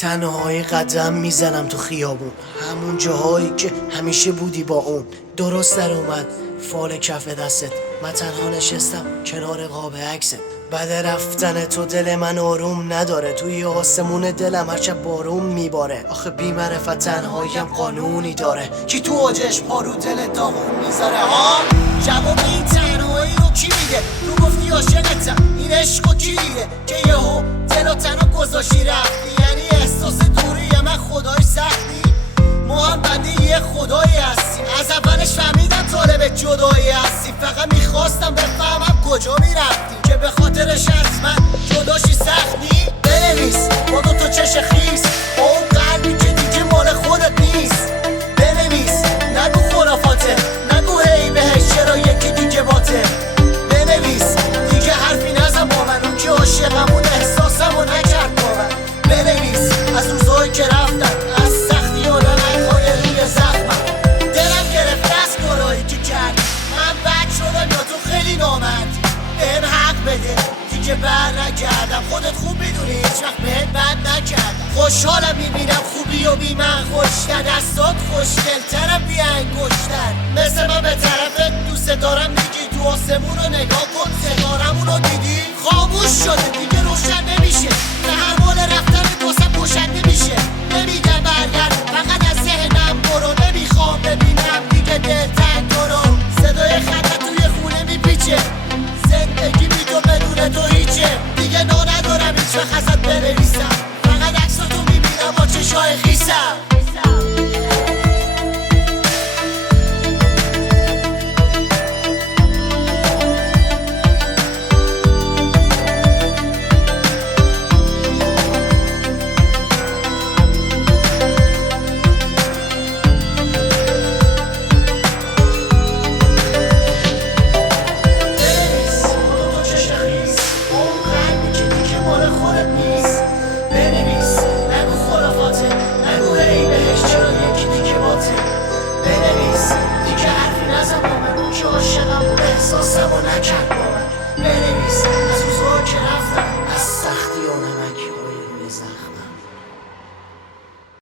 تنهایی قدم میزنم تو خیابون، همون جاهایی که همیشه بودی با اون. درست در اومد فال کف دستت، من تنها نشستم کنار قاب عکست. بعد رفتن تو دل من آروم نداره، توی آسمون دلم هرچه بارون میباره. آخه بی معرفت تنهاییم قانونی داره، کی تو اوجش پارو دل داغون میذاره ها؟ جواب این تنهایی رو کی میده؟ تو گفتی عاشقتم، این عشقو کی دیده که یهو دل و تنو گذاشتی رفتی؟ یعنی احساس دوری من خدای سختی؟ ما هم بنده یه خدایی هستیم، از اولش فهمیدم طالب جدایی هستی. فقط میخواستم بفهمم کجا میرفتی که به خاطرش از من جداشی سختی. بنویس با دو تا چش خیس، با اون قلبی که دیگه مال خودت نیست. بنویس نگو خرافاته، نگو هی بهش چرا یکی دیگه باته. بنویس دیگه حرفی نزن با من، اون که عاشقم بود احساسمو نکرد با من. بنویس از روزایی که رفتن، از سختی و نمک‌های روی زخمم. دلم گرفته از کارایی که کرد، من بد شدم یا تو خیلی نامردی. بهم حق بده دیگه بر نکردم، خودت خوب میدونی هیچ وقت بهت بد نکردم. خوشحالم میبینم خوبی و بی من خوشتر، دستات خوشگلترم بی انگشتر. مثل من به طرفت دوست دارم میگی، تو آسمون رو نگاه کن ستارمون رو دیدی؟ خاموش شده دیگه روشن نمیشه، تحمل رفتن واسم کشنده میشه. نمیگم برگرد